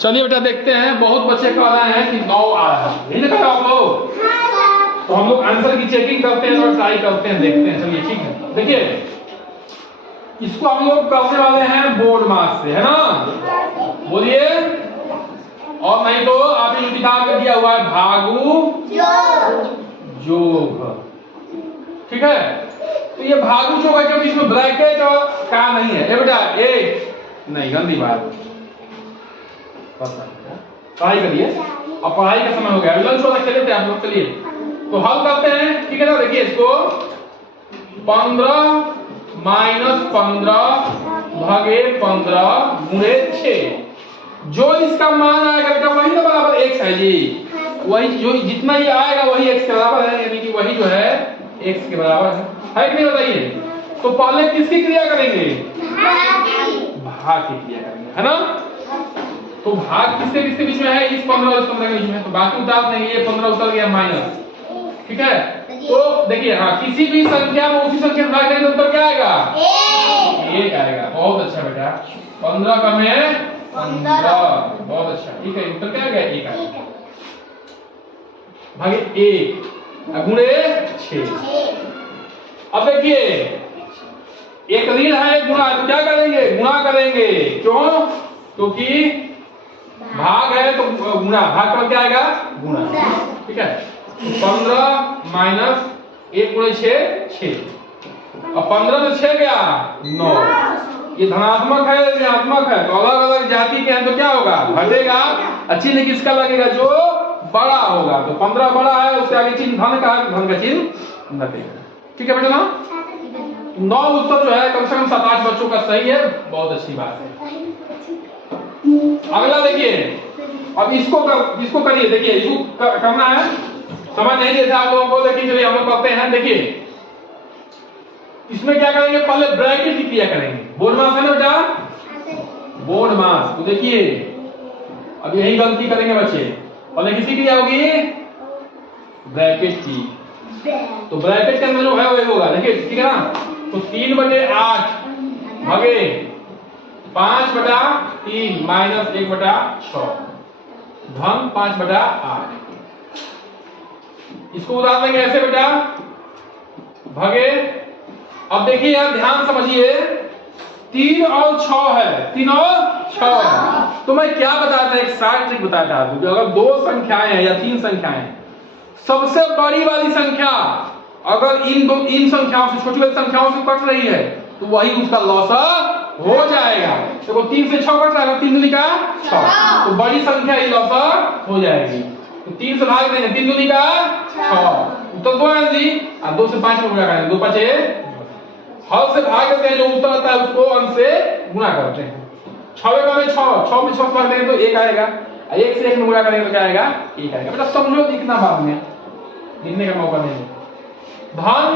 चलिए बेटा देखते हैं, बहुत बच्चे कह रहे हैं कि 9 आ रहा है, यही ना आप लोग। तो हम लोग आंसर की चेकिंग करते हैं और ट्राई करते हैं, देखते हैं। चलिए ठीक है, देखिए इसको हम लोग करने वाले हैं बोर्ड मास से, है ना, बोलिए। और नहीं तो आपने जो किताब में दिया हुआ है भागु जोग, ठीक है। तो ये भागु जोग है क्योंकि इसमें ब्रैकेट और का नहीं है। बेटा एक नहीं, गंदी बात, पढ़ाई करिए। अब पढ़ाई का समय हो गया, लंच वाला खेले थे आप लोग। चलिए तो हल करते हैं, ठीक है ना। देखिए इसको 15 माइनस 15 भागे 15 गुणे 6, जो इसका मान आएगा बेटा वही ना बराबर x है जी। वही जो जितना ये आएगा वही x के बराबर है, यानी कि वही जो है x के बराबर है कि नहीं, बताइए। तो पहले किसकी क्रिया करेंगे? भाग की क्रिया करेंगे, है ना। तो भाग किसके किसके बीच में है? इस 15 और इस 15 के बीच में। तो बाकी उतार देंगे, ये 15 उतर गया माइनस, ठीक है। तो देखिए हाँ, किसी भी संख्या में उसी संख्या से भाग करेंगे तो उत्तर क्या आएगा? 1 आएगा। बहुत अच्छा बेटा, 15 का में 15, बहुत अच्छा, ठीक है। उत्तर क्या आ गया? 1 आएगा भागे 1 गुणे 6। अब देखिए एक ऋण है एक गुणा, तो क्या करेंगे? गुणा करेंगे। क्यों? क्योंकि भाग है तो गुणा, भाग का क्या आएगा? गुणा, ठीक है। 15 माइनस 1 गुणे 6, अब 15 से 6 गया 9। ये धनात्मक है ऋणात्मक है, तो अलग अलग जाति के हैं तो क्या होगा? घटेगा। अच्छी ने किसका लगेगा? जो बड़ा होगा। तो 15 बड़ा है, उसके आगे चिन्ह धन का है, धन का चिन्ह घटेगा, ठीक है बेटा ना। 9 उत्तर जो है कम से कम 7-8 बच्चों का सही है, बहुत अच्छी बात है। अगला देखिए, अब इसको करिए। देखिए इसको करना है, समझ नहीं देता आप लोगों को, लेकिन चलिए हम लोग करते हैं। देखिए इसमें क्या करेंगे? पहले ब्रैकेट की क्रिया करेंगे। बोर्ड मास है ना बेटा, बोर्ड मास। तो देखिए अब यही गलती करेंगे बच्चे, पहले किसी क्रिया होगी? ब्रैकेट की। तो ब्रैकेट के अंदर जो है वही होगा, देखिए ठीक है ना। तो 3/8 भागे 5/3 माइनस 1/6 धन 5/8। इसको उतार देंगे ऐसे बेटा, भागे। अब देखिए यार ध्यान समझिए, 3 और 6 है, 3 और 6। तो मैं क्या बताया था? एक शार्ट ट्रिक बताया था आपको, अगर 2 संख्याएं हैं या 3 संख्याएं, सबसे बड़ी वाली संख्या अगर इन संख्याओं से, छोटी वाली संख्याओं से कट रही है तो वही उसका लॉसर हो जाएगा। देखो 3 से 6 कट रहा है, 3 दूनी का 6, तो बड़ी संख्या ही लॉसर हो जाएगी। तो 3 से भाग देंगे, 3 दूनी का 6, उत्तर 2 है जी। और 2 से 5 में गुणा करेंगे, 2 5 हल से भाग देते हैं, जो उत्तर आता है उसको अंश से गुणा करते हैं। 6 में 6 में 6 भाग देंगे तो 1 आएगा, 1 से 1 में गुणा करेंगे तो क्या आएगा? 1 आएगा। बेटा समझो दिखना बाद में, लिखने का मौका नहीं। धन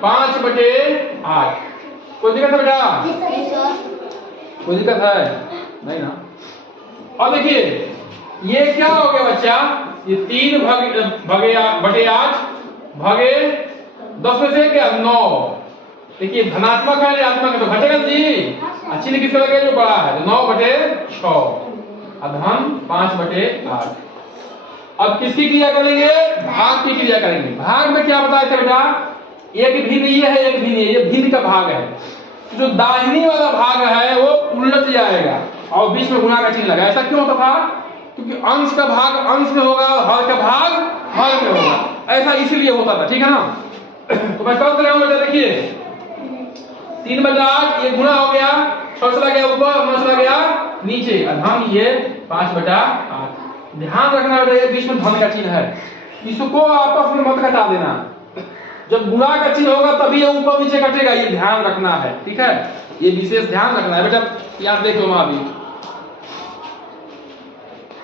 5/8, कोई दिक्कत है बेटा? कोई दिक्कत है नहीं ना। अब देखिए ये क्या हो गया बच्चा? ये 3/8 भागे 10 में से क्या? 9। देखिए धनात्मक है ऋणात्मक है तो घटेगा जी। अच्छी ने किसका लगे? जो बड़ा है, तो 9/6 और धन 5/8। अब किसकी क्रिया करेंगे? भाग की क्रिया करेंगे। भाग में क्या बताया था बेटा? एक भिन्न ये है, एक भिन्न ये भिन्न का भाग है। जो दाहिनी वाला भाग है वो उलट जाएगा और बीच में गुणा का चिन्ह लगा। ऐसा क्यों होता था? क्योंकि अंश का भाग अंश में होगा, हर का भाग हर में होगा, ऐसा इसीलिए होता था, ठीक है ना। तो मैं कर रहा हूं बेटा, देखिए 3/8 ये गुणा हो गया, 6 चला गया ऊपर, 9 चला गया नीचे, और हम ये 5/8। ध्यान रखना बेटा, ये बीच में धन का चिन्ह है, इसको आपस में मत घटा देना। जब गुणा का चिन्ह होगा तभी ये ऊपर नीचे कटेगा, ये ध्यान रखना है, ठीक है। ये विशेष ध्यान रखना है बेटा। यहां देख लो वहां भी,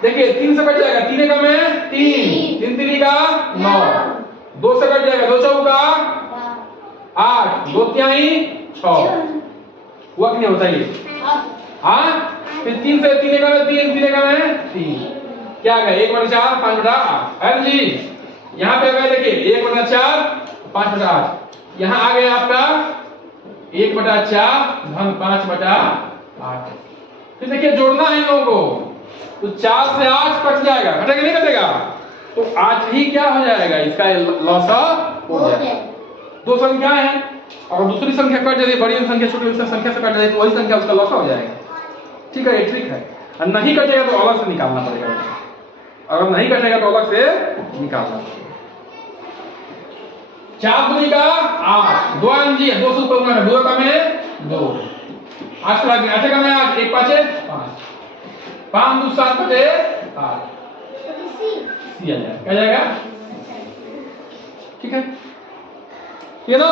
देखिए 3 से कट जाएगा, 3 का में 3, 3 3 का 9, 2 से कट जाएगा, 2 चौका 8, 2 तिहाई 6, हुआ कि नहीं होता ये? हाँ, फिर 3 से 3 का में 3, 3 का में 3, क्या आ गया? 1/4 5/8 है जी। यहाँ पे आ गया देखिए 1/4 5/8, यहाँ आ गया आपका 1/4 धन 5/8। फिर देखिए जोड़ना है इन लोगों को, तो 4 से 8 कट जाएगा, घटेगा नहीं घटेगा? तो 8 ही क्या हो जाएगा, इसका लसा हो जाएगा। दो संख्याएं हैं, और दूसरी संख्या कट जाती है, बड़ी संख्या छोटी संख्या से कट जाती है, तो वही संख्या उसका लसा हो जाएगा। ठीक है, ये ट्रिक है। और नहीं कटेगा तो अलग से निकालना पड़ेगा, अगर नहीं कटेगा तो अलग से निकालना पड़ेगा। 4 दूनी का 8, 2 अंजी 2 से ऊपर में 2 का में 2, 8 का में 8 का में 8, 1 5 5, 5 2 7 बटे 8, सी आ जाएगा, क्या जाएगा? ठीक है, ये ना।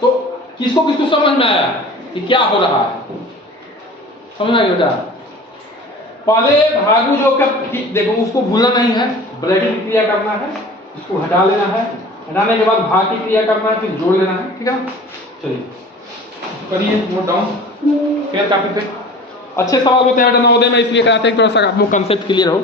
तो किसको किसको समझ में आया कि क्या हो रहा है? समझ में आ गया बेटा? पहले भागु जो का देखो, उसको भूलना नहीं है, ब्रैकेट की क्रिया करना है, इसको हटा लेना है, हटाने के बाद भाग की क्रिया करना है, फिर जोड़ लेना है। ठीक है, चलिए करिए नोट डाउन। फिर काफी अच्छे सवाल होते हैं नवोदय में, इसलिए कराते हैं थोड़ा सा आपको कंसेप्ट क्लियर हो।